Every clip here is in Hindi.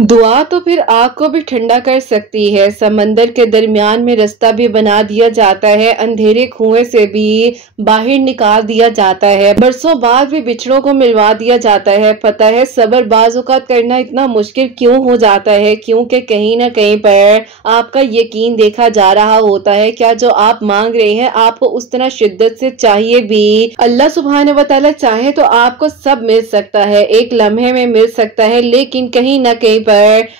दुआ तो फिर आग को भी ठंडा कर सकती है। समंदर के दरमियान में रास्ता भी बना दिया जाता है, अंधेरे कुएं से भी बाहर निकाल दिया जाता है, बरसों बाद भी बिछड़ों को मिलवा दिया जाता है। पता है सब्र बाज़ औक़ात करना इतना मुश्किल क्यों हो जाता है? क्योंकि कहीं ना कहीं पर आपका यकीन देखा जा रहा होता है। क्या जो आप मांग रहे हैं आपको उस तरह शिद्दत से चाहिए भी? अल्लाह सुब्हान व तआला चाहे तो आपको सब मिल सकता है, एक लम्हे में मिल सकता है, लेकिन कहीं ना कहीं पर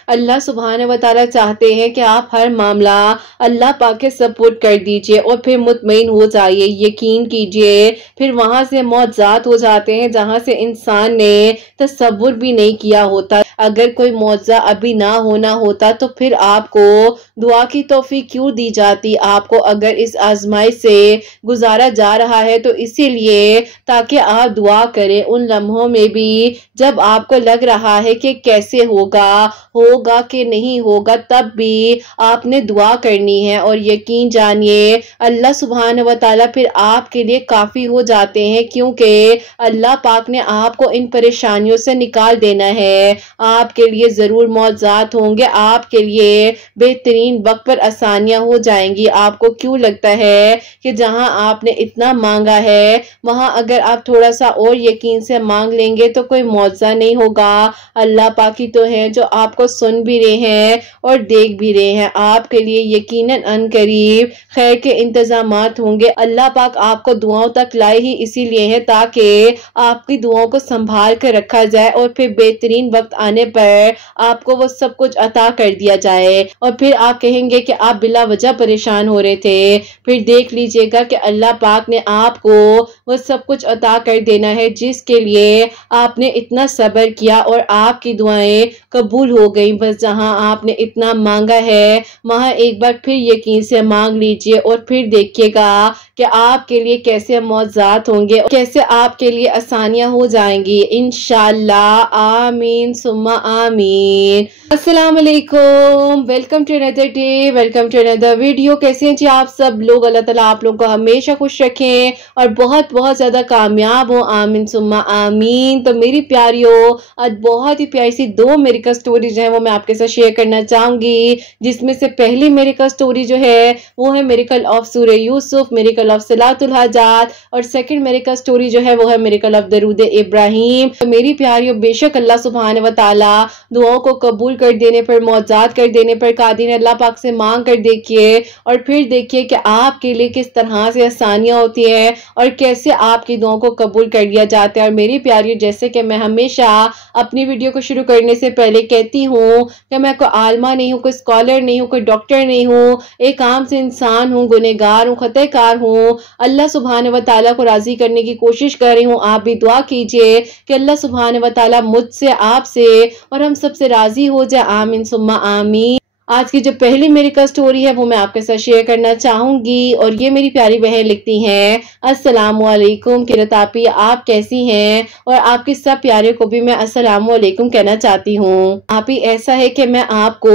अल्लाह सुब्हान व तआला चाहते हैं कि आप हर मामला अल्लाह पाक के सपोर्ट कर दीजिए और फिर मुतमईन हो जाइए, यकीन कीजिए। फिर वहां से मौजज़ात हो जाते हैं जहां से इंसान ने तसव्वुर भी नहीं किया होता। अगर कोई मौजज़ा अभी ना होना होता तो फिर आपको दुआ की तौफीक क्यों दी जाती? आपको अगर इस आजमाइश से गुजारा जा रहा है तो इसीलिए ताकि आप दुआ करें उन लम्हों में भी जब आपको लग रहा है कि कैसे होगा कि नहीं होगा, तब भी आपने दुआ करनी है। और यकीन जानिए अल्लाह सुब्हान व तआला फिर आपके लिए काफी हो जाते हैं, क्योंकि अल्लाह पाक ने आपको इन परेशानियों से निकाल देना है। आपके लिए जरूर मौजज़ात होंगे, आपके लिए बेहतरीन वक्त पर आसानियां हो जाएंगी। आपको क्यों लगता है कि जहां आपने इतना मांगा है वहां अगर आप थोड़ा सा और यकीन से मांग लेंगे तो कोई मौजज़ा नहीं होगा? अल्लाह पाक ही तो है जो आपको सुन भी रहे हैं और देख भी रहे हैं। आपके लिए यकीनन अनकरीब खैर के इंतजामात होंगे। अल्लाह पाक आपको दुआओं तक लाए ही इसीलिए है ताकि आपकी दुआओं को संभाल कर रखा जाए और फिर बेहतरीन वक्त आने पर आपको वो सब कुछ अता कर दिया जाए। और फिर आप कहेंगे कि आप बिला वजह परेशान हो रहे थे, फिर देख लीजिएगा कि अल्लाह पाक ने आपको वो सब कुछ अता कर देना है जिसके लिए आपने इतना सब्र किया और आपकी दुआएं कबूल हो गई। बस जहां आपने इतना मांगा है वहां एक बार फिर यकीन से मांग लीजिए और फिर देखिएगा कि आपके लिए कैसे मौजज़ात होंगे, कैसे आपके लिए आसानियां हो जाएंगी इंशाअल्लाह। आमीन सुम्मा आमीन। अस्सलाम वालेकुम, welcome to another day, welcome to another video. कैसे हैं जी आप सब लोग? अल्लाह ताला आप लोगों को हमेशा खुश रखें और बहुत बहुत ज्यादा कामयाब हो, आमीन सुम्मा आमीन। तो मेरी प्यारियों, आज बहुत ही प्यारी सी दो मेरिकल स्टोरीज हैं वो मैं आपके साथ शेयर करना चाहूंगी, जिसमें से पहली मेरिकल स्टोरी जो है वो है मेरिकल ऑफ सूरह यूसुफ, मेरिकल ऑफ सलातुल हाजात, और सेकंड मेरिकल स्टोरी जो है वो है मेरिकल ऑफ दरूद इब्राहिम। तो मेरी प्यारियों, बेशक अल्लाह सुब्हान व तआला दुआओं को कबूल कर देने पर, मौजज़ात कर देने पर कादिर। अल्लाह पाक से मांग कर देखिए और फिर देखिए कि आपके लिए किस तरह से आसानियां होती हैं और कैसे आपकी दुआओं को कबूल कर लिया जाता है। और मेरी प्यारियों, जैसे कि मैं हमेशा अपनी वीडियो को शुरू करने से पहले कहती हूँ कि मैं कोई आलमा नहीं हूँ, कोई स्कॉलर नहीं हूँ, कोई डॉक्टर नहीं हूँ, एक आम से इंसान हूँ, गुनहगार हूँ, खतकार हूँ। अल्लाह सुब्हान व तआला को राजी करने की कोशिश कर रही हूँ। आप भी दुआ कीजिए कि अल्लाह सुब्हान व तआला मुझसे, आपसे और हम सबसे राजी हो जाए, आमीन सुम्मा आमीन। आज की जो पहली मेरिकल स्टोरी है वो मैं आपके साथ शेयर करना चाहूंगी और ये मेरी प्यारी बहन लिखती हैं, अस्सलामु अलैकुम किरत आपी, आप कैसी हैं? और आपके सब प्यारे को भी मैं अस्सलामु अलैकुम कहना चाहती हूँ। आपी, ऐसा है कि मैं आपको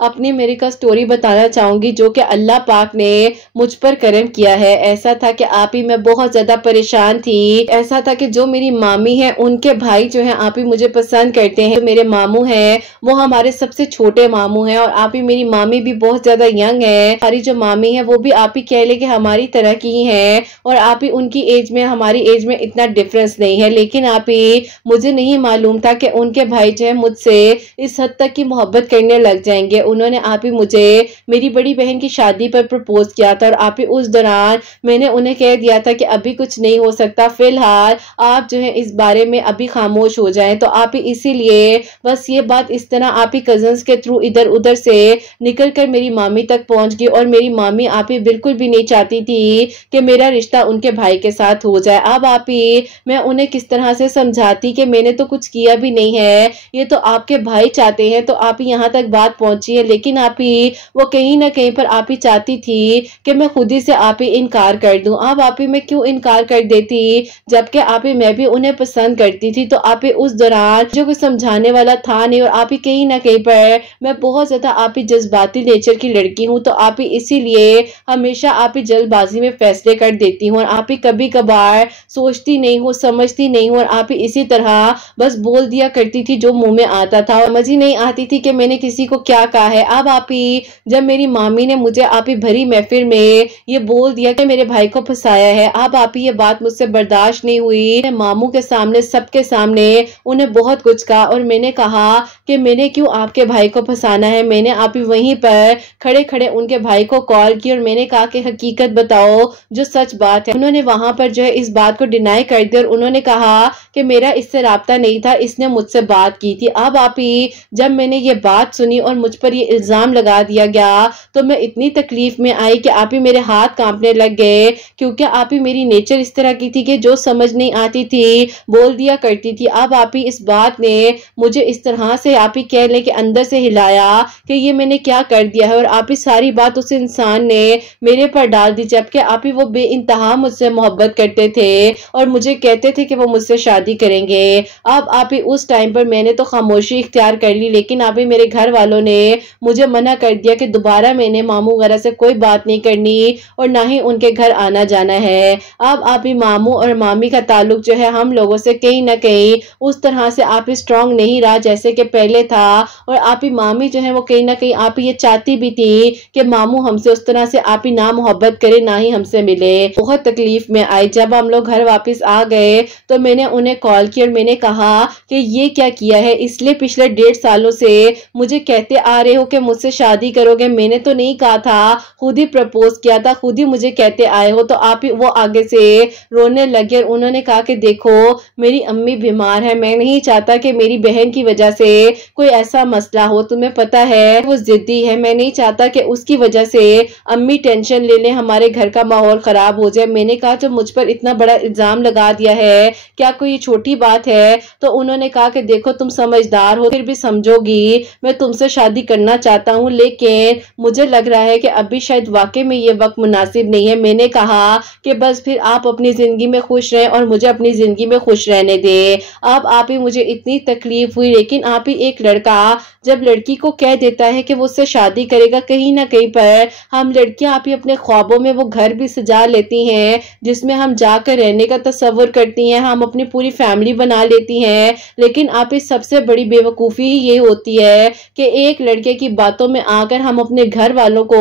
अपनी मेरिकल स्टोरी बताना चाहूंगी जो कि अल्लाह पाक ने मुझ पर करम किया है। ऐसा था कि आपी मैं बहुत ज्यादा परेशान थी। ऐसा था कि जो मेरी मामी है उनके भाई जो है आपी मुझे पसंद करते हैं। मेरे मामू है वो हमारे सबसे छोटे मामू है और आप मेरी मामी भी बहुत ज्यादा यंग है। हमारी जो मामी है वो भी आप ही कह ले कि हमारी तरह की ही है और आप ही उनकी एज में, हमारी एज में इतना डिफरेंस नहीं है। लेकिन आप ही मुझे नहीं मालूम था कि उनके भाई जो है मुझसे इस हद तक की मोहब्बत करने लग जाएंगे। उन्होंने आप ही मुझे मेरी बड़ी बहन की शादी पर प्रपोज किया था और आप ही उस दौरान मैंने उन्हें कह दिया था कि अभी कुछ नहीं हो सकता, फिलहाल आप जो है इस बारे में अभी खामोश हो जाएं। तो आप ही इसीलिए बस ये बात इस तरह आप ही कजन्स के थ्रू इधर उधर से निकलकर मेरी मामी तक पहुंच गई और मेरी मामी आप ही बिल्कुल भी नहीं चाहती थी कि मेरा रिश्ता उनके भाई के साथ हो जाए। अब आप ही मैं उन्हें किस तरह से समझाती कि मैंने तो कुछ किया भी नहीं है, ये तो आपके भाई चाहते हैं। तो आप ही यहाँ तक बात पहुंची है, लेकिन आप ही वो कहीं ना कहीं पर आप ही चाहती थी कि मैं खुद ही से आप ही इनकार कर दूं। अब आप ही मैं क्यों इनकार कर देती जबकि आप ही मैं भी उन्हें पसंद करती थी। तो आप ही उस दौरान जो कुछ समझाने वाला था नहीं और आप ही कहीं ना कहीं पर मैं बहुत ज्यादा आप ही जज्बाती नेचर की लड़की हूँ, तो आप ही इसीलिए हमेशा आप ही जल्दबाजी में फैसले कर देती हूँ और आप ही कभी कभार सोचती नहीं हो, समझती नहीं हो और आप ही इसी तरह बस बोल दिया करती थी जो मुंह में आता था और समझ ही नहीं आती थी कि मैंने किसी को क्या कहा है। अब आप ही जब मेरी मामी ने मुझे आप ही भरी महफिल में ये बोल दिया कि मेरे भाई को फंसाया है, अब आप ही ये बात मुझसे बर्दाश्त नहीं हुई। मामू के सामने, सबके सामने उन्हें बहुत कुछ कहा और मैंने कहा कि मैंने क्यों आपके भाई को फंसाना है। मैंने आप ही वहीं पर खड़े खड़े उनके भाई को कॉल की और मैंने कहा कि हकीकत बताओ, जो सच बात है। उन्होंने वहां पर जो है इस बात को डिनाई कर दिया और उन्होंने कहा कि मेरा इससे राब्ता नहीं था, इसने मुझसे बात की थी। अब आप ही जब मैंने ये बात सुनी और मुझ पर ये इल्जाम लगा दिया गया तो मैं इतनी तकलीफ में आई कि आप ही मेरे हाथ कांपने लग गए, क्योंकि आप ही मेरी नेचर इस तरह की थी कि जो समझ नहीं आती थी बोल दिया करती थी। अब आप ही इस बात ने मुझे इस तरह से आप ही कह ले कि अंदर से हिलाया कि ये मैंने क्या कर दिया है और आप ही सारी बात उस इंसान ने मेरे पर डाल दी, जबकि आप ही वो बेइंतहा मुझसे मोहब्बत करते थे और मुझे कहते थे कि वो मुझसे शादी करेंगे। अब आप ही उस टाइम पर मैंने तो खामोशी इख्तियार कर ली, लेकिन आप ही मेरे घर वालों ने मुझे मना कर दिया कि दोबारा मैंने मामू वगैरह से कोई बात नहीं करनी और ना ही उनके घर आना जाना है। अब आप ही मामू और मामी का ताल्लुक जो है हम लोगों से कहीं ना कहीं उस तरह से आप ही स्ट्रांग नहीं रहा जैसे कि पहले था और आप ही मामी जो है वो कहीं ना कहीं आप ही ये चाहती भी थी कि मामू हमसे उस तरह से आप ही ना मोहब्बत करे, ना ही हमसे मिले। बहुत तकलीफ में आई। जब हम लोग घर वापस आ गए तो मैंने उन्हें कॉल किया और मैंने कहा कि ये क्या किया है, इसलिए पिछले 1.5 सालों से मुझे कहते आ रहे हो कि मुझसे शादी करोगे। मैंने तो नहीं कहा था, खुद ही प्रपोज किया था, खुद ही मुझे कहते आए हो। तो आप ही वो आगे से रोने लगे और उन्होंने कहा कि देखो मेरी अम्मी बीमार है, मैं नहीं चाहता कि मेरी बहन की वजह से कोई ऐसा मसला हो। तुम्हें पता है वो जिद्दी है, मैं नहीं चाहता कि उसकी वजह से अम्मी टेंशन ले ले, हमारे घर का माहौल खराब हो जाए। मैंने कहा जो मुझ पर इतना बड़ा इल्जाम लगा दिया है क्या कोई छोटी बात है। तो उन्होंने कहा कि देखो तुम समझदार हो, फिर भी समझोगी, मैं तुमसे शादी करना चाहता हूँ, लेकिन मुझे लग रहा है कि अभी शायद वाकई में ये वक्त मुनासिब नहीं है। मैंने कहा कि बस फिर आप अपनी जिंदगी में खुश रहें और मुझे अपनी जिंदगी में खुश रहने दें। अब आप ही मुझे इतनी तकलीफ हुई, लेकिन आप ही एक लड़का जब लड़की को कह देता है कि वो उससे शादी करेगा, कहीं ना कहीं पर हम लड़कियां आप ही अपने ख्वाबों में वो घर भी सजा लेती हैं जिसमें हम जाकर रहने का तस्वर करती हैं, हम अपनी पूरी फैमिली बना लेती हैं। लेकिन आप ही सबसे बड़ी बेवकूफ़ी ये होती है कि एक लड़के की बातों में आकर हम अपने घर वालों को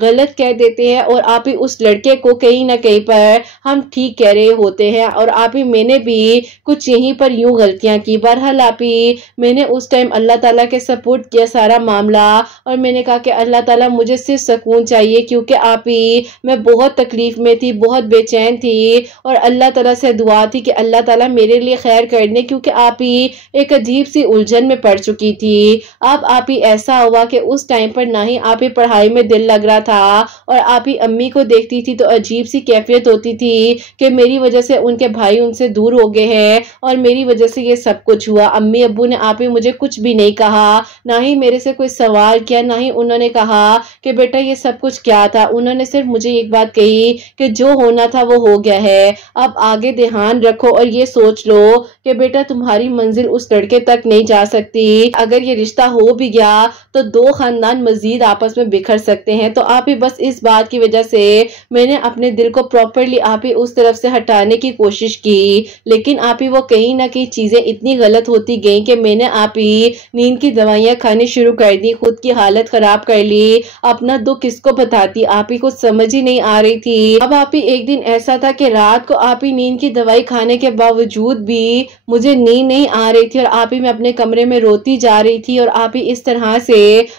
गलत कह देते हैं और आप ही उस लड़के को कहीं ना कहीं पर हम ठीक कह रहे होते हैं। और आप ही मैंने भी कुछ यहीं पर यूं गलतियां की। बहरहाल आप ही मैंने उस टाइम अल्लाह ताला के सपोर्ट किया सारा मामला और मैंने कहा कि अल्लाह ताला मुझे सिर्फ सुकून चाहिए, क्योंकि आप ही मैं बहुत तकलीफ में थी, बहुत बेचैन थी और अल्लाह ताला से दुआ थी कि अल्लाह ताला मेरे लिए खैर कर दे, क्योंकि आप ही एक अजीब सी उलझन में पड़ चुकी थी। अब आप ही ऐसा हुआ कि उस टाइम पर ना ही आप ही पढ़ाई में दिल लग रहा था और आप ही अम्मी को देखती थी तो अजीब सी कैफियत होती थी कि मेरी वजह से उनके भाई उनसे दूर हो गए हैं और मेरी वजह से ये सब कुछ हुआ। अम्मी अब्बू ने आप ही मुझे कुछ भी नहीं कहा, ना ही मेरे से कोई सवाल किया, ना ही उन्होंने कहा कि बेटा ये सब कुछ क्या था। उन्होंने सिर्फ मुझे एक बात कही कि जो होना था वो हो गया है, अब आगे ध्यान रखो और ये सोच लो कि बेटा तुम्हारी मंजिल उस लड़के तक नहीं जा सकती। अगर ये रिश्ता हो भी गया तो 2 खानदान मजीद आपस में बिखर सकते हैं। तो आप ही बस इस बात की वजह से मैंने अपने दिल को प्रॉपरली आप ही उस तरफ से हटाने की कोशिश की, लेकिन आप ही वो कहीं ना कहीं चीजें इतनी गलत होती गई कि मैंने आप ही नींद की दवाइयां खानी शुरू कर दी, खुद की हालत खराब कर ली। अपना दुख किसको बताती, आप ही कुछ समझ ही नहीं आ रही थी। अब आप ही एक दिन ऐसा था कि रात को आप ही नींद की दवाई खाने के बावजूद भी मुझे नींद नहीं आ रही थी और आप ही मैं अपने कमरे में रोती जा रही थी और आप ही इस तरह से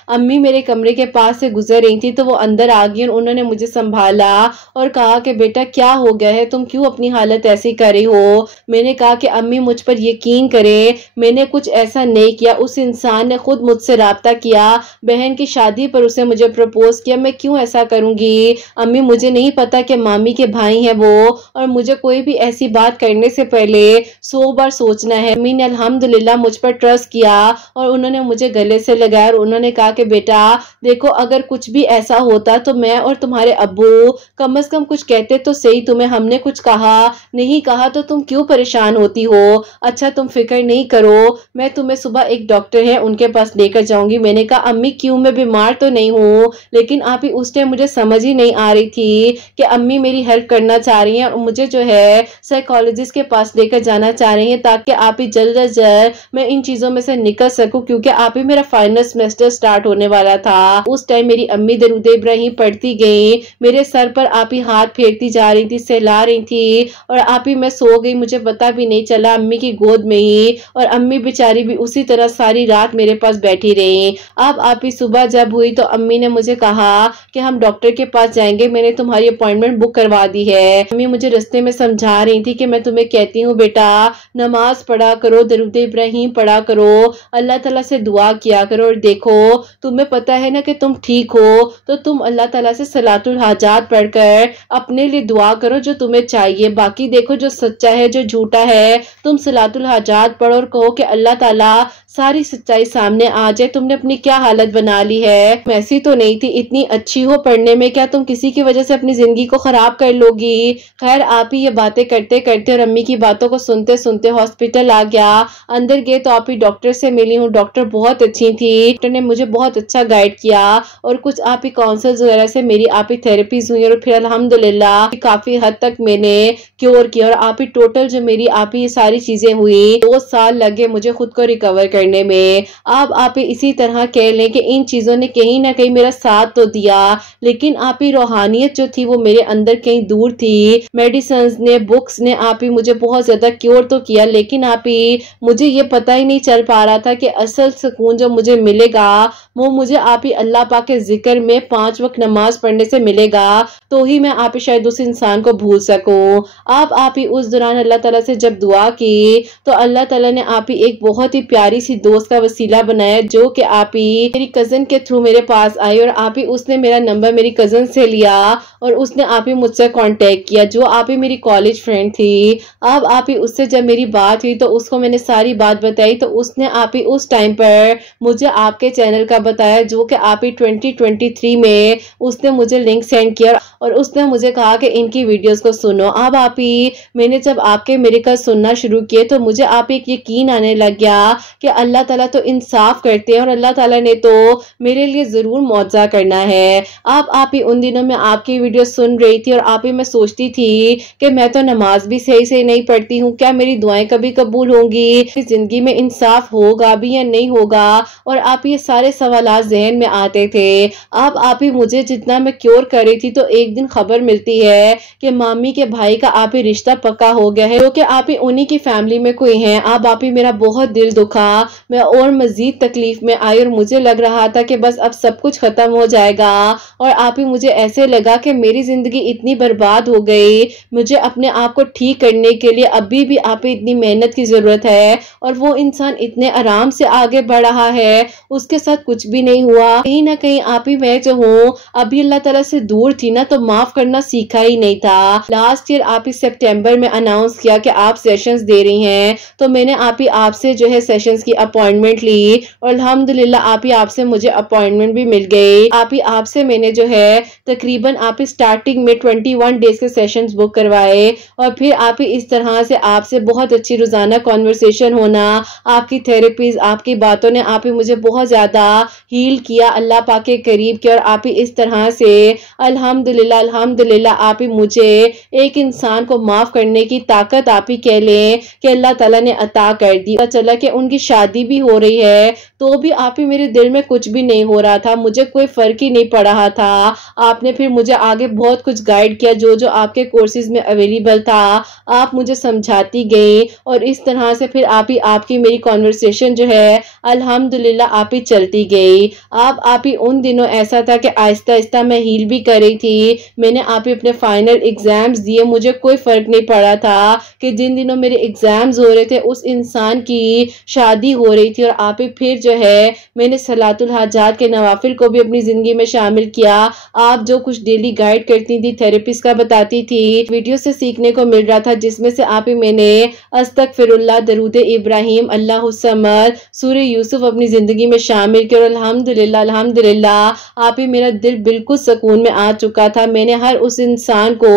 अम्मी मेरे कमरे के पास से गुजर रही थी तो वो अंदर आ गई और उन्होंने मुझे संभाला और कहा कि बेटा क्या हो गया है, तुम क्यों अपनी हालत ऐसी कर रही हो। मैंने कहा कि अम्मी मुझ पर यकीन करें, मैंने कुछ ऐसा नहीं किया, उस इंसान ने खुद मुझसे राब्ता किया, बहन की शादी पर उसे मुझे प्रपोज किया, मैं क्यों ऐसा करूंगी। अम्मी मुझे नहीं पता कि मामी के भाई हैं वो, और मुझे कोई भी ऐसी बात करने से पहले 100 बार सोचना है। अम्मी ने अल्हम्दुलिल्लाह मुझ पर ट्रस्ट किया और उन्होंने मुझे गले से लगाया और उन्होंने कहा कि बेटा देखो अगर कुछ भी ऐसा होता तो मैं और तुम्हारे अब्बू कम से कम कुछ कहते तो सही, तुम्हें हमने कुछ कहा नहीं कहा तो तुम क्यों परेशान होती हो। अच्छा तुम फिक्र नहीं करो, मैं तुम्हें सुबह एक डॉक्टर है उनके पास लेकर जाऊंगी। मैंने कहा अम्मी क्यों, मैं बीमार तो नहीं हूँ। लेकिन आप ही उस टाइम मुझे समझ ही नहीं आ रही थी कि अम्मी मेरी हेल्प करना चाह रही हैं और मुझे जो है साइकोलॉजिस्ट के पास लेकर जाना चाह रही हैं, ताकि आप ही जल्द अज जल्द मैं इन चीजों में से निकल सकूं, क्योंकि आप ही मेरा फाइनल सेमेस्टर स्टार्ट होने वाला था। उस टाइम मेरी अम्मी दरूद इब्राहिम पढ़ती गई, मेरे सर पर आप ही हाथ फेरती जा रही थी, सहला रही थी, और आप ही मैं सो गई, मुझे पता भी नहीं चला, अम्मी की गोद में ही। और अम्मी बेचारी भी उसी तरह सारी रात मेरे पास बैठी रही। अब आप ही सुबह जब हुई तो अम्मी ने मुझे कहा कि हम डॉक्टर के पास जाएंगे, मैंने तुम्हारी अपॉइंटमेंट बुक करवा दी है। अम्मी मुझे रास्ते में समझा रही थी कि मैं तुम्हें कहती हूँ बेटा, नमाज पढ़ा करो, दरूद इब्राहिम पढ़ा करो, अल्लाह ताला से दुआ किया करो, और देखो तुम्हें पता है ना कि तुम ठीक हो तो तुम अल्लाह ताला से सलातुल हाजात पढ़कर अपने लिए दुआ करो जो तुम्हें चाहिए। बाकी देखो जो सच्चा है जो झूठा है, तुम सलातुल हाजात पढ़ो और कहो कि अल्लाह ताला सारी सच्चाई सामने आ जाए। तुमने अपनी क्या हालत बना ली है, ऐसी तो नहीं थी, इतनी अच्छी हो पढ़ने में, क्या तुम किसी की वजह से अपनी जिंदगी को खराब कर लोगी। खैर आप ही ये बातें करते करते और अम्मी की बातों को सुनते सुनते हॉस्पिटल आ गया। अंदर गए तो आप ही डॉक्टर से मिली हूँ, डॉक्टर बहुत अच्छी थी, डॉक्टर ने मुझे बहुत अच्छा गाइड किया और कुछ आप ही काउंसल्स वगैरह से मेरी आप ही थेरेपीज हुई और फिर अल्हम्दुलिल्लाह काफी हद तक मैंने क्योर किया। और आप ही टोटल जो मेरी आप ही सारी चीजें हुई, 2 साल लगे मुझे खुद को रिकवर करने में। अब आप ही इसी तरह कह लें कि इन चीजों ने कहीं ना कहीं मेरा साथ तो दिया, लेकिन आप ही रूहानियत जो थी वो मेरे अंदर कहीं दूर थी। मेडिसिन ने, बुक्स ने आप ही मुझे बहुत ज्यादा क्योर तो किया, लेकिन आप ही मुझे ये पता ही नहीं चल पा रहा था कि असल सुकून जो मुझे मिलेगा वो मुझे आप ही अल्लाह पाक के जिक्र में 5 वक्त नमाज पढ़ने से मिलेगा, तो ही मैं आप ही शायद उस इंसान को भूल सकूं। आप ही उस दौरान अल्लाह ताला से जब दुआ की तो अल्लाह ताला ने आप ही एक बहुत ही प्यारी सी दोस्त का वसीला बनाया, जो कि आप ही मेरी कजन के थ्रू मेरे पास आई, और आप ही उसने मेरा नंबर मेरी कजन से लिया और उसने आप ही मुझसे कांटेक्ट किया, जो आप ही मेरी कॉलेज फ्रेंड थी। अब आप ही उससे जब मेरी बात हुई तो उसको मैंने सारी बात बताई, तो उसने आप ही उस टाइम पर मुझे आपके चैनल का बताया, जो कि आप ही 2023 में उसने मुझे लिंक सेंड किया और उसने मुझे कहा कि इनकी वीडियोस को सुनो। अब आप ही मैंने जब आपके मिरेकल सुनना शुरू किए तो मुझे आप एक यकीन आने लग गया कि अल्लाह ताला तो इंसाफ करते हैं और अल्लाह ताला ने तो मेरे लिए जरूर मौजा करना है। आप ही उन दिनों में आपकी वीडियो सुन रही थी और आप ही मैं सोचती थी कि मैं तो नमाज भी सही से नहीं पढ़ती हूँ, क्या मेरी दुआएं कभी कबूल होंगी, जिंदगी में इंसाफ होगा भी या नहीं होगा, और आप ये सारे सवालात जहन में आते थे। अब आप ही मुझे जितना मैं क्योर कर रही थी तो एक दिन खबर मिलती है कि मामी के भाई का आप ही रिश्ता पक्का हो गया है, जो कि आप ही उन्हीं की फैमिली में कोई है। अब आप ही मेरा बहुत दिल दुखा, मैं और मजीद तकलीफ में आई और मुझे लग रहा था कि बस अब सब कुछ खत्म हो जाएगा, और आप ही मुझे ऐसे लगा कि मेरी जिंदगी इतनी बर्बाद हो गई, मुझे अपने आप को ठीक करने के लिए अभी भी आप ही इतनी मेहनत की जरूरत है, और वो इंसान इतने आराम से आगे बढ़ रहा है, उसके साथ कुछ भी नहीं हुआ। कहीं ना कहीं आप ही मैं जो हूँ अभी अल्लाह ताला से दूर थी ना, तो माफ करना सीखा ही नहीं था। लास्ट ईयर आप ही सितंबर में अनाउंस किया कि आप सेशंस दे रही हैं, तो मैंने आप ही आपसे जो है सेशंस की अपॉइंटमेंट ली और अल्हम्दुलिल्लाह आप ही आपसे मुझे अपॉइंटमेंट भी मिल गई। आप ही आपसे मैंने जो है तकरीबन आप ही स्टार्टिंग में 21 डेज के सेशंस बुक करवाए, और फिर आप ही इस तरह से आपसे बहुत अच्छी रोजाना कॉन्वर्सेशन होना, आपकी थेरेपीज, आपकी बातों ने आप ही मुझे बहुत ज्यादा हील किया, अल्लाह पाक के करीब किया, और आप ही इस तरह से अल्हम्दुलिल्लाह अल्हम्दुलिल्लाह आप ही मुझे एक इंसान को माफ करने की ताकत आप ही कह लें कि अल्लाह ताला ने अता कर दी। पता चला कि उनकी शादी भी हो रही है, तो भी आप ही मेरे दिल में कुछ भी नहीं हो रहा था, मुझे कोई फर्क ही नहीं पड़ रहा था। आपने फिर मुझे आगे बहुत कुछ गाइड किया, जो जो आपके कोर्सेज में अवेलेबल था आप मुझे समझाती गई, और इस तरह से फिर आप ही आपकी मेरी कॉन्वर्सेशन जो है अल्हम्दुलिल्लाह आप ही चलती गई। आप ही उन दिनों ऐसा था कि आहिस्ता आहिस्ता मैं हील भी कर रही थी, मैंने आप ही अपने फाइनल एग्जाम्स दिए, मुझे कोई फर्क नहीं पड़ा था कि जिन दिनों मेरे एग्जाम्स हो रहे थे उस इंसान की शादी हो रही थी, और आप ही फिर जो है मैंने सलातुल हाजात के नवाफिल को भी अपनी जिंदगी में शामिल किया। आप जो कुछ डेली गाइड करती थी, थेरेपिस्ट का बताती थी, वीडियो से सीखने को मिल रहा था, जिसमें से आप ही मैंने अस्तगफिरुल्लाह, दरूद इब्राहिम, अल्लाहु समद, सूरह यूसुफ अपनी जिंदगी में शामिल किया, और अल्हम्दुलिल्लाह अल्हम्दुलिल्लाह आप ही मेरा दिल बिल्कुल सुकून में आ चुका था। मैंने हर उस इंसान को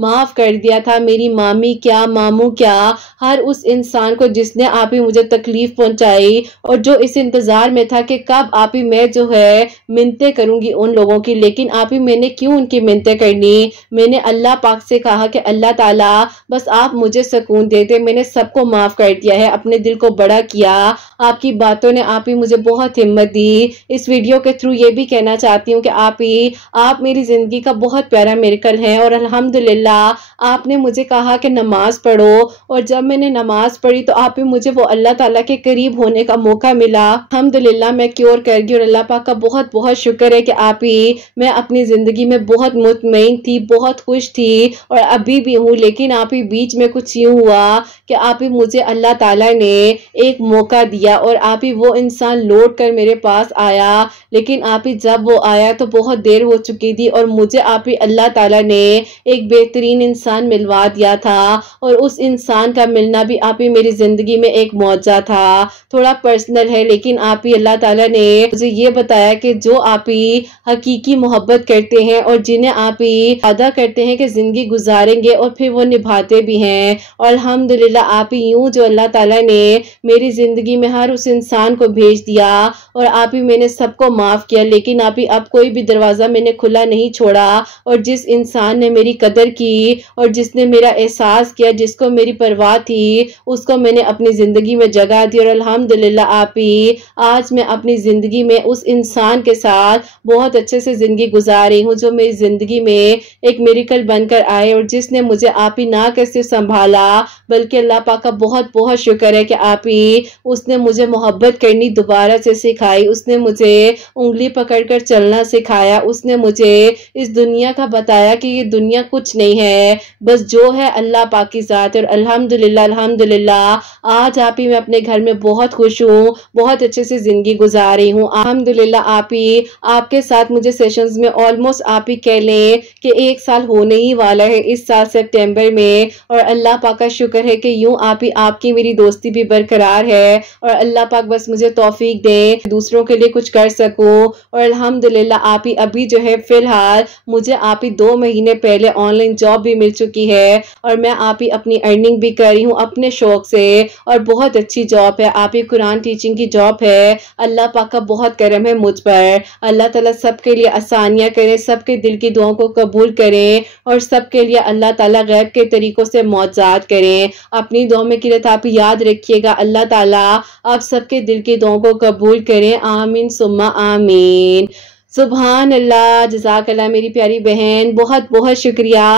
माफ कर दिया था, मेरी मामी क्या, मामू क्या, हर उस इंसान को जिसने आप ही मुझे तकलीफ पहुंचाई और जो इस इंतजार में था कि कब आप ही मैं जो है मिन्नतें करूंगी उन लोगों की, लेकिन आप ही मैंने क्यों उनकी मिन्नतें करनी। मैंने अल्लाह पाक से कहा कि अल्लाह ताला बस आप मुझे सुकून दे दे। मैंने सबको माफ कर दिया है, अपने दिल को बड़ा किया। आपकी बातों ने आप ही मुझे बहुत हिम्मत दी। इस वीडियो के थ्रू ये भी कहना चाहती हूँ कि आप मेरी जिंदगी का बहुत प्यारा मिरेकल हैं, और अल्हम्दुलिल्लाह आपने मुझे कहा कि नमाज पढ़ो, और जब मैंने नमाज पढ़ी तो आप ही मुझे वो अल्लाह ताला के करीब होने का मौका मिला। अल्हम्दुलिल्लाह मैं क्योर कर गई, और अल्लाह पाक का बहुत बहुत शुक्र है कि आप ही मैं अपनी जिंदगी में बहुत मुतमईन थी, बहुत खुश थी, और अभी भी हूँ। लेकिन आप ही बीच में कुछ यूं हुआ कि आप ही मुझे अल्लाह ताला ने एक मौका दिया, और आप ही वो इंसान लौट कर मेरे पास आया। लेकिन आप ही जब वो आया तो बहुत देर हो चुकी थी, और मुझे आप ही अल्लाह ताला ने एक बेहतरीन इंसान मिलवा दिया था, और उस इंसान का मिलना भी आप ही मेरी जिंदगी में एक मौजा था। थोड़ा पर्सनल है, लेकिन आप ही अल्लाह ताला ने मुझे ये बताया कि जो आप ही हकीकी मोहब्बत करते हैं, और जिन्हें आप ही वादा करते हैं कि जिंदगी गुजारेंगे और फिर वो निभाते भी हैं। और अल्हम्दुलिल्लाह आप ही यूं जो अल्लाह ताला ने मेरी जिंदगी में हर उस इंसान को भेज दिया, और आप ही मैंने सबको माफ किया। लेकिन आप ही अब कोई भी दरवाजा मैंने खुला नहीं छोड़ा, और जिस इंसान ने मेरी कदर की और जिसने मेरा एहसास किया, जिसको मेरी परवाह थी, उसको मैंने अपनी जिंदगी में जगह दी। और अल्हम्दुलिल्लाह आप ही आज मैं अपनी जिंदगी में उस इंसान के साथ बहुत अच्छे से जिंदगी गुजार रही हूँ, जो मेरी जिंदगी में एक मिरेकल बनकर आए, और जिसने मुझे आप ही ना के सिर्फ संभाला, बल्कि अल्लाह पाक का बहुत बहुत शुक्र है कि आप ही उसने मुझे मोहब्बत करनी दोबारा से सिखाई। उसने मुझे उंगली पकड़कर चलना सिखाया। उसने मुझे इस दुनिया का बताया कि ये दुनिया कुछ नहीं है, बस जो है अल्लाह पाक की जात है। और अल्हम्दुलिल्लाह अल्हम्दुलिल्लाह आज आप ही मैं अपने घर में बहुत खुश हूँ, बहुत अच्छे से जिंदगी गुजार रही हूँ। अल्हम्दुलिल्लाह आप ही आपके साथ मुझे सेशंस में ऑलमोस्ट आप ही कह लें कि 1 साल होने ही वाला है इस साल सितंबर में। और अल्लाह पाक का शुक्र है कि यूं आप ही आपकी मेरी दोस्ती भी बरकरार है, और अल्लाह पाक बस मुझे तौफीक दे दूसरों के लिए कुछ कर सकूं। और अल्हम्दुलिल्लाह आप ही अभी जो है फिलहाल मुझे आप ही 2 महीने पहले ऑनलाइन जॉब भी मिल चुकी है, और मैं आप ही अपनी अर्निंग भी कर रही हूँ अपने शौक से, और बहुत अच्छी जॉब है। आप ही कुरान टीचिंग की जॉब है। अल्लाह पाक का बहुत करम है मुझ पर। अल्लाह ताला सबके लिए आसानियां करे, सबके दिल की दुआओं को कबूल करें, और सबके लिए अल्लाह ताला गैब के तरीकों से मौजाद करें। अपनी दुआ में किरत आप याद रखिएगा। अल्लाह ताला आप सबके दिल की दुआओं को कबूल करें। आमीन सुम्मा आमीन। सुभान अल्लाह, जज़ाकल्लाह मेरी प्यारी बहन, बहुत बहुत शुक्रिया।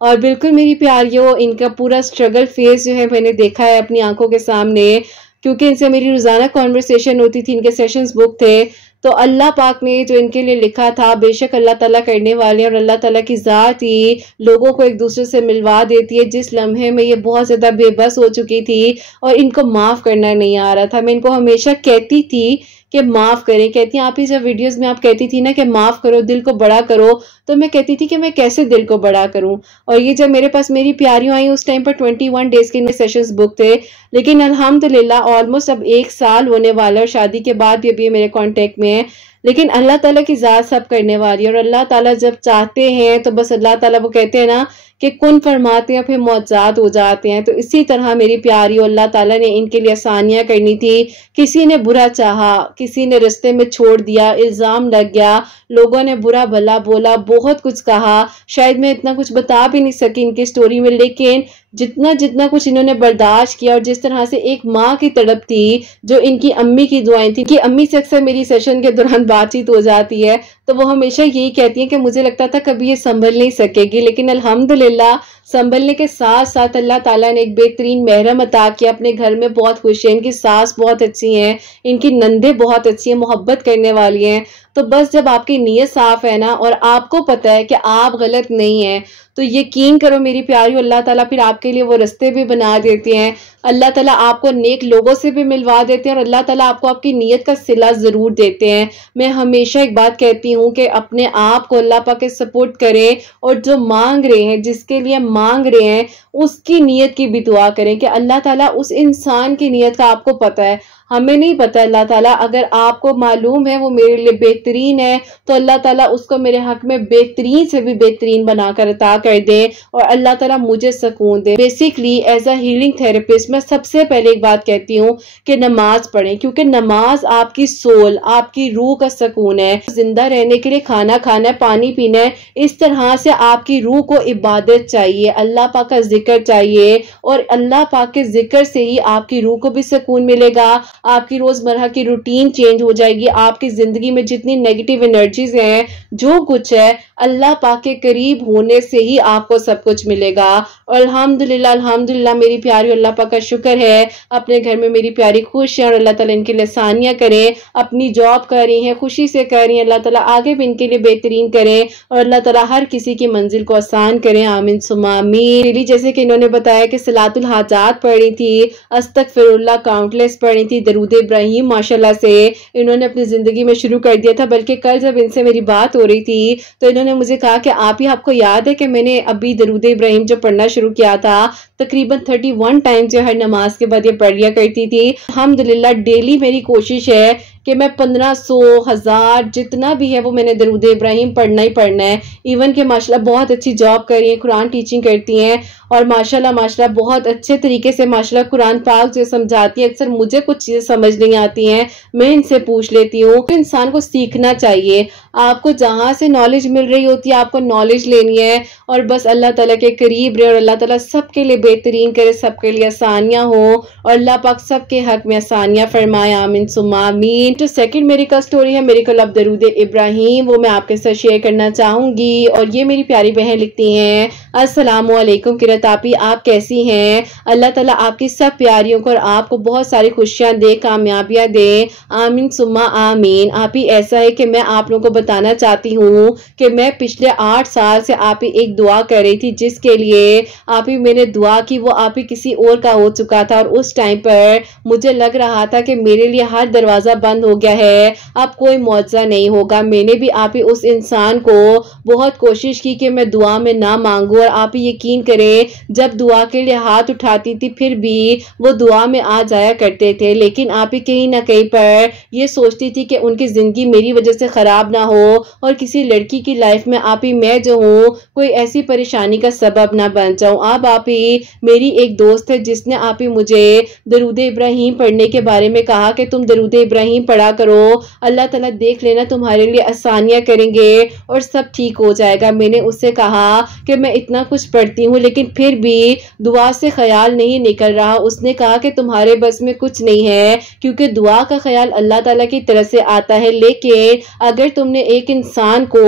और बिल्कुल मेरी प्यारियों, इनका पूरा स्ट्रगल फेस जो है मैंने देखा है अपनी आंखों के सामने, क्योंकि इनसे मेरी रोजाना कॉन्वर्सेशन होती थी, इनके सेशंस बुक थे। तो अल्लाह पाक ने जो इनके लिए लिखा था, बेशक अल्लाह ताला करने वाले, और अल्लाह ताला की ज़ात ही लोगों को एक दूसरे से मिलवा देती है। जिस लम्हे में ये बहुत ज़्यादा बेबस हो चुकी थी और इनको माफ़ करना नहीं आ रहा था, मैं इनको हमेशा कहती थी कि माफ़ करें। कहती हैं आप ही जब वीडियोस में आप कहती थी ना कि माफ़ करो, दिल को बड़ा करो, तो मैं कहती थी कि मैं कैसे दिल को बड़ा करूं। और ये जब मेरे पास मेरी प्यारियों आई उस टाइम पर 21 डेज के सेशंस बुक थे, लेकिन अल्हम्दुलिल्लाह ऑलमोस्ट अब 1 साल होने वाला, और शादी के बाद भी अभी मेरे कांटेक्ट में है। लेकिन अल्लाह ताला की ज़ात सब करने वाली है, और अल्लाह ताला जब चाहते हैं तो बस अल्लाह ताला वो कहते हैं ना कि कुन फरमाते हैं, फिर मौजाद हो जाते हैं। तो इसी तरह मेरी प्यारी अल्लाह ताला ने इनके लिए आसानियां करनी थी। किसी ने बुरा चाहा, किसी ने रिश्ते में छोड़ दिया, इल्ज़ाम लग गया, लोगों ने बुरा भला बोला, बहुत कुछ कहा। शायद मैं इतना कुछ बता भी नहीं सकी इनकी स्टोरी में, लेकिन जितना जितना कुछ इन्होंने बर्दाश्त किया, और जिस तरह से एक माँ की तड़प थी, जो इनकी अम्मी की दुआएं थी, कि अम्मी से अक्सर मेरी सेशन के दौरान बातचीत हो जाती है, तो वो हमेशा यही कहती हैं कि मुझे लगता था कभी ये संभल नहीं सकेगी, लेकिन अल्हम्दुलिल्लाह संभलने के साथ साथ अल्लाह ताला ने एक बेहतरीन महरम अता किया। अपने घर में बहुत खुश है, इनकी सास बहुत अच्छी हैं, इनकी नंदे बहुत अच्छी हैं, मोहब्बत करने वाली हैं। तो बस जब आपकी नीयत साफ है ना, और आपको पता है कि आप गलत नहीं हैं, तो यकीन करो मेरी प्यारी, अल्लाह ताला फिर आपके लिए वो रास्ते भी बना देते हैं। अल्लाह ताला आपको नेक लोगों से भी मिलवा देते हैं, और अल्लाह ताला आपको आपकी नीयत का सिला जरूर देते हैं। मैं हमेशा एक बात कहती हूँ कि अपने आप को अल्लाह पाक के सपोर्ट करें, और जो मांग रहे हैं, जिसके लिए मांग रहे हैं, उसकी नीयत की भी दुआ करें कि अल्लाह ताला उस इंसान की नीयत का आपको पता है, हमें नहीं पता। अल्लाह ताला अगर आपको मालूम है वो मेरे लिए बेहतरीन है, तो अल्लाह ताला उसको मेरे हक में बेहतरीन से भी बेहतरीन बनाकर अता कर कर दें और अल्लाह ताला मुझे सुकून दे। Basically as a healing therapist मैं सबसे पहले एक बात कहती हूँ कि नमाज पढ़ें, क्योंकि नमाज आपकी सोल, आपकी रूह का सुकून है। जिंदा रहने के लिए खाना खाना है, पानी पीना है, इस तरह से आपकी रूह को इबादत चाहिए, अल्लाह पाक का जिक्र चाहिए और अल्लाह पाक के जिक्र से ही आपकी रूह को भी सुकून मिलेगा। आपकी रोजमर्रा की रूटीन चेंज हो जाएगी। आपकी जिंदगी में जितनी नेगेटिव एनर्जीज हैं, जो कुछ है, अल्लाह पाक के करीब होने से ही आपको सब कुछ मिलेगा। और अल्हम्दुलिल्लाह अल्हम्दुलिल्लाह मेरी प्यारी, अल्लाह पाक का शुक्र है, अपने घर में मेरी प्यारी खुश है और अल्लाह ताला इनके लिए आसानियां करें। अपनी जॉब कर रही हैं, खुशी से कर रही हैं, अल्लाह ताला आगे भी इनके लिए बेहतरीन करें और अल्लाह ताला हर किसी की मंजिल को आसान करें। आमीन सुम्मा आमीन। जैसे कि इन्होंने बताया कि सलातुल हाजात पढ़ी थी, अस्तगफिरुल्लाह काउंटलेस पढ़ी थी, दरूद इब्राहिम माशाल्लाह से इन्होंने अपनी जिंदगी में शुरू कर दिया था। बल्कि कल जब इनसे मेरी बात हो रही थी तो इन्होंने मुझे कहा कि आपको याद है कि मैंने अभी दरूद इब्राहिम जो पढ़ना शुरू किया था, तकरीबन 31 टाइम जो हर नमाज के बाद ये पढ़ लिया करती थी। अल्हम्दुलिल्लाह डेली मेरी कोशिश है कि मैं 1500 1000 जितना भी है वो मैंने दरूद इब्राहिम पढ़ना ही पढ़ना है। इवन के माशाल्लाह बहुत अच्छी जॉब कर रही हैं, कुरान टीचिंग करती हैं और माशाल्लाह बहुत अच्छे तरीके से माशाल्लाह कुरान पाक जो समझाती है। अक्सर मुझे कुछ चीजें समझ नहीं आती हैं, मैं इनसे पूछ लेती हूँ। तो इंसान को सीखना चाहिए, आपको जहां से नॉलेज मिल रही होती है आपको नॉलेज लेनी है और बस अल्लाह ताला के करीब रहे और अल्लाह ताला सबके लिए बेहतरीन करे, सबके लिए आसानियां हो और अल्लाह पाक सबके हक में आसानियां फरमाए। आमीन सुम्मा आमीन। तो सेकंड मेरिकल स्टोरी है मेरिकल ऑफ दरूद इब्राहिम, वो मैं आपके साथ शेयर करना चाहूंगी। और ये मेरी प्यारी बहन लिखती हैं, अस्सलामु अलैकुम किरत आपी, आप कैसी हैं? अल्लाह ताला आपकी सब प्यारियों को और आपको बहुत सारी खुशियां दे, कामयाबियां दे। आमीन सुम्मा आमीन। आप ही ऐसा है कि मैं आप लोगों को बताना चाहती हूँ कि मैं पिछले 8 साल से आप ही एक दुआ कर रही थी, जिसके लिए आप ही मैंने दुआ की वो आप ही किसी और का हो चुका था और उस टाइम पर मुझे लग रहा था कि मेरे लिए हर दरवाजा बंद हो गया है, अब कोई मौजज़ा नहीं होगा। मैंने भी आप ही उस इंसान को बहुत कोशिश की कि मैं दुआ में ना मांगू और आप ही यकीन करें जब दुआ के लिए हाथ उठाती थी फिर भी वो दुआ में आ जाया करते थे। लेकिन आप ही कहीं ना कहीं पर ये सोचती थी कि उनकी जिंदगी मेरी वजह से खराब ना हो और किसी लड़की की लाइफ में आप ही मैं जो हूँ कोई ऐसी परेशानी का सबब ना बन जाऊं। अब आप ही मेरी एक दोस्त है जिसने आप ही मुझे दरूद इब्राहिम पढ़ने के बारे में कहा कि तुम दरूद इब्राहिम पढ़ा करो, अल्लाह ताला देख लेना तुम्हारे लिए आसानियां करेंगे और सब ठीक हो जाएगा। मैंने उससे कहा कि मैं इतना कुछ पढ़ती हूँ लेकिन फिर भी दुआ से ख्याल नहीं निकल रहा। उसने कहा कि तुम्हारे बस में कुछ नहीं है क्योंकि दुआ का ख्याल अल्लाह ताला की तरफ से आता है, लेकिन अगर तुमने एक इंसान को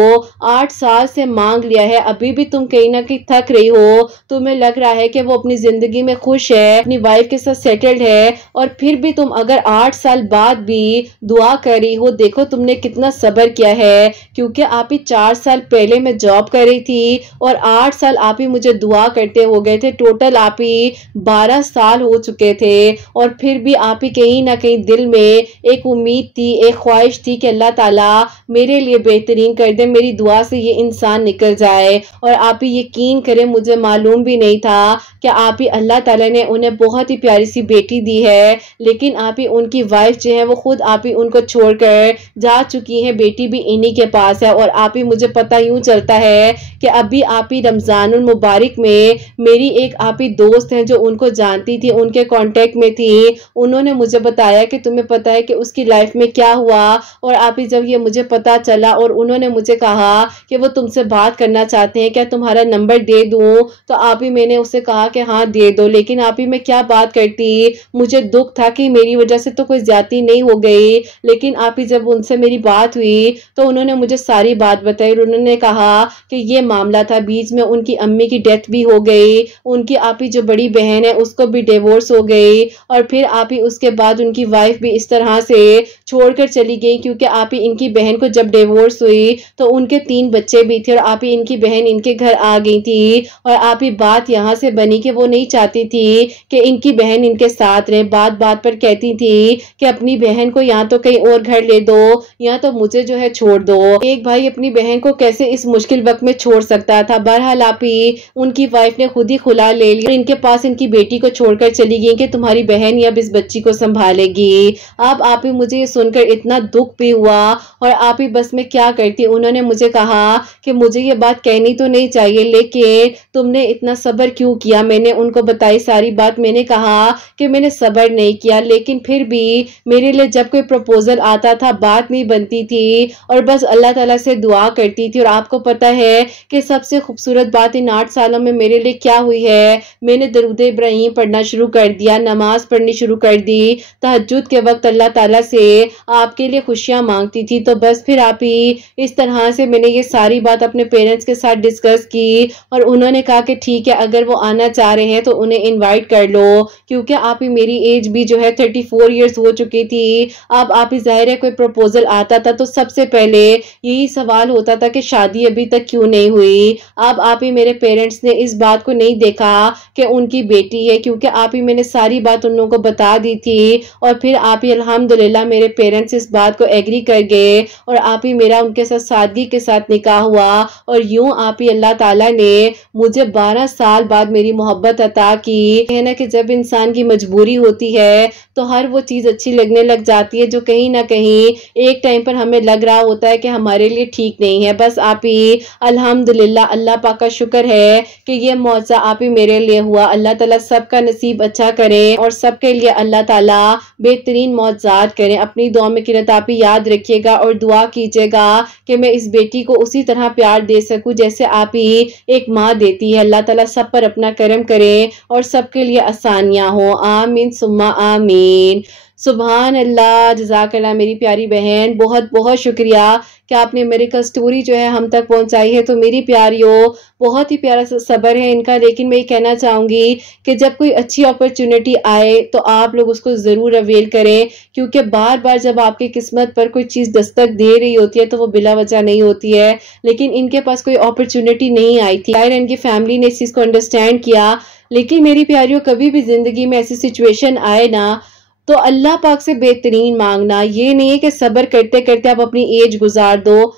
8 साल से मांग लिया है, अभी भी तुम कहीं ना कहीं थक रही हो, तुम्हें लग रहा है कि वो अपनी जिंदगी में खुश है, अपनी वाइफ के साथ सेटल्ड है और फिर भी तुम अगर 8 साल बाद भी दुआ कर रही हो, देखो तुमने कितना सब्र किया है। क्योंकि आप ही 4 साल पहले मैं जॉब कर रही थी और 8 साल आप ही मुझे दुआ करते हो गए थे, टोटल आप ही 12 साल हो चुके थे और फिर भी आप ही कहीं ना कहीं दिल में एक उम्मीद थी, एक ख्वाहिश थी कि अल्लाह ताला मेरे लिए बेहतरीन कर दे, मेरी दुआ से ये इंसान निकल जाए। और आप ही यकीन करें मुझे मालूम भी नहीं था कि आप ही अल्लाह ताला ने उन्हें बहुत ही प्यारी सी बेटी दी है, लेकिन आप ही उनकी वाइफ जो है वो खुद आप ही उनको छोड़कर जा चुकी है, बेटी भी इन्हीं के पास है। और आप ही मुझे पता यूं चलता है कि अभी आप ही रमजानुल मुबारक में मेरी एक आप ही दोस्त है जो उनको जानती थी, उनके कांटेक्ट में थी, उन्होंने मुझे बताया कि तुम्हें पता है कि उसकी लाइफ में क्या हुआ। और आप ही जब ये मुझे पता चला और उन्होंने मुझे कहा कि वो तुमसे बात करना चाहते हैं, क्या तुम्हारा नंबर दे दूं? तो आप ही मैंने उससे कहा कि हाँ दे दो। लेकिन आप ही मैं क्या बात करती, मुझे दुख था कि मेरी वजह से तो कोई ज्यादती नहीं हो गई। लेकिन आप ही जब उनसे मेरी बात हुई तो उन्होंने मुझे सारी बात बताई और उन्होंने कहा कि ये मामला था, बीच में उनकी अम्मी की डेथ भी हो गई, उनकी आप ही जो बड़ी बहन है उसको भी डिवोर्स हो गई और फिर आप ही उसके बाद उनकी वाइफ भी इस तरह से छोड़कर चली गई। क्योंकि आप ही इनकी बहन को जब डिवोर्स हुई तो उनके 3 बच्चे भी थे और आप ही इनकी बहन इनके घर आ गई थी। और आप ही बात यहाँ से बनी कि वो नहीं चाहती थी कि इनकी बहन इनके साथ रहे, बात बात पर कहती थी कि अपनी बहन को या तो कहीं और घर ले दो या तो मुझे जो है छोड़ दो। एक भाई अपनी बहन को कैसे इस मुश्किल वक्त में छोड़ सकता था। बहरहाल आप आप ही उनकी वाइफ ने खुद ही खुला ले लिया, इनके पास इनकी बेटी को छोड़कर चली गई कि तुम्हारी बहन ही अब इस बच्ची को संभालेगी। अब आप ही मुझे ये सुनकर इतना दुख भी हुआ और आप ही बस मैं क्या करती। उन्होंने मुझे कहा कि मुझे ये बात कहनी तो नहीं चाहिए, लेकिन तुमने इतना सब्र क्यों किया। मैंने उनको बताई सारी बात। मैंने कहा कि मैंने सब्र नहीं किया, लेकिन फिर भी मेरे लिए जब कोई प्रपोजल आता था बात नहीं बनती थी और बस अल्लाह ताला से दुआ करती थी। और आपको पता है कि सबसे खूबसूरत बात इन 8 सालों में मेरे लिए क्या हुई है, मैंने दरूद इब्राहिम पढ़ना शुरू कर दिया, नमाज पढ़नी शुरू कर दी, तहज्जुद के वक्त अल्लाह ताला से आपके लिए खुशियां मांगती थी। तो बस फिर आप ही इस तरह से मैंने ये सारी बात अपने पेरेंट्स के साथ डिस्कस की और उन्होंने कहा कि ठीक है, अगर वो आना चाह रहे हैं तो उन्हें इनवाइट कर लो, क्योंकि आप ही मेरी एज भी जो है 34 इयर्स हो चुकी थी। अब आप ही जाहिर है कोई प्रपोजल आता था तो सबसे पहले यही सवाल होता था कि शादी अभी तक क्यों नहीं हुई। अब आप ही मेरे पेरेंट्स ने इस बात को नहीं देखा कि उनकी बेटी है, क्योंकि आप ही मैंने सारी बात उन लोगों को बता दी थी और फिर आप ही अल्हम्दुलिल्लाह मेरे पेरेंट्स इस बात को एग्री कर गए और आप ही मेरा उनके साथ सादगी के साथ निकाह हुआ। और यूं आप ही अल्लाह ताला ने मुझे 12 साल बाद मेरी मोहब्बत अता की। है ना कि जब इंसान की मजबूरी होती है तो हर वो चीज अच्छी लगने लग जाती है जो कहीं ना कहीं एक टाइम पर हमें लग रहा होता है कि हमारे लिए ठीक नहीं है। बस आप ही अल्हम्दुलिल्लाह अल्लाह पाक का शुक्र है कि ये मौजा आप ही मेरे लिए हुआ। अल्लाह ताला सबका नसीब अच्छा करे और सबके लिए अल्लाह ताला बेहतरीन मौजात करें। अपनी दुआ में किरत आप ही याद रखिएगा और दुआ कीजिएगा कि मैं इस बेटी को उसी तरह प्यार दे सकूं जैसे आप ही एक माँ देती है। अल्लाह ताला सब पर अपना करम करे और सबके लिए आसानियां हो। आमीन सुम्मा आमीन। सुभान अल्लाह, जज़ाकल्लाह मेरी प्यारी बहन, बहुत बहुत शुक्रिया कि आपने मेडिकल स्टोरी जो है हम तक पहुंचाई है। तो मेरी प्यारियों, बहुत ही प्यारा सब्र है इनका, लेकिन मैं ये कहना चाहूँगी कि जब कोई अच्छी अपॉर्चुनिटी आए तो आप लोग उसको ज़रूर अवेल करें, क्योंकि बार बार जब आपकी किस्मत पर कोई चीज़ दस्तक दे रही होती है तो वो बिला वजह नहीं होती है। लेकिन इनके पास कोई अपॉर्चुनिटी नहीं आई थी, शायद इनकी फैमिली ने इस चीज़ को अंडरस्टैंड किया। लेकिन मेरी प्यारियों, कभी भी ज़िंदगी में ऐसी सिचुएशन आए ना तो अल्लाह पाक से बेहतरीन मांगना। ये नहीं है कि सब्र करते करते आप अपनी एज गुजार दो।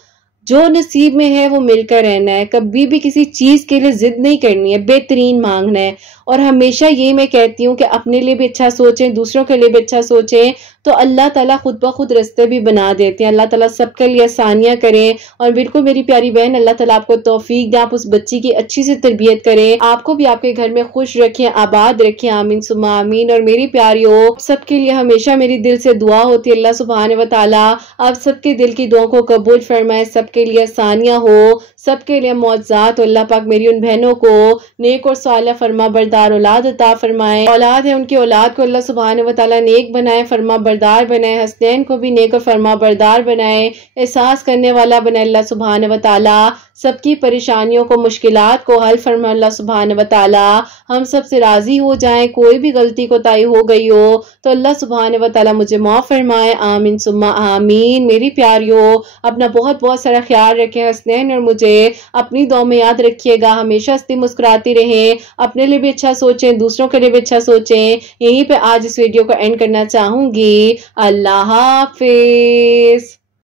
जो नसीब में है वो मिलकर रहना है। कभी भी किसी चीज के लिए जिद नहीं करनी है, बेहतरीन मांगना है। और हमेशा ये मैं कहती हूँ कि अपने लिए भी अच्छा सोचें, दूसरों के लिए भी अच्छा सोचें, तो अल्लाह ताला खुद ब खुद रास्ते भी बना देते हैं। अल्लाह ताला सबके लिए आसानियां करें। और बिल्कुल मेरी प्यारी बहन, अल्लाह ताला आपको तौफीक दे, आप उस बच्ची की अच्छी से तरबियत करें, आपको भी आपके घर में खुश रखें, आबाद रखें। आमीन सुम्मा आमीन। और मेरी प्यारियों, सबके लिए हमेशा मेरी दिल से दुआ होती है, अल्लाह सुब्हान व तआला आप सबके दिल की दुआ को कबूल फरमाए, सबके लिए आसानियां हो, सबके लिए मौजात। अल्लाह पाक मेरी उन बहनों को नेक और सालिह फरमा बरदार औलाद अता फरमाए। औलाद है उनकी औलाद को अल्लाह सुब्हान व तआला नेक बनाए, फरमा बरदार बनाए। हसनैन को भी नेक और फरमा बरदार बनाए, एहसास करने वाला बनाए अल्लाह सुब्हान व तआला। सबकी परेशानियों को, मुश्किलात को हल फरमा अल्लाह सुब्हान व तआला। हम सब से राजी हो जाएं, कोई भी गलती कोताही हो गई हो तो अल्लाह सुब्हान व तआला मुझे माफ फरमाए। आमीन सुम्मा आमीन। मेरी प्यारियों, अपना बहुत बहुत सारा ख्याल रखें। हसनैन और मुझे अपनी दुआ में याद रखिएगा। हमेशा हंसती मुस्कुराती रहें, अपने लिए भी अच्छा सोचें, दूसरों के लिए भी अच्छा सोचें। यहीं पे आज इस वीडियो को एंड करना चाहूंगी। अल्लाह हाफिज।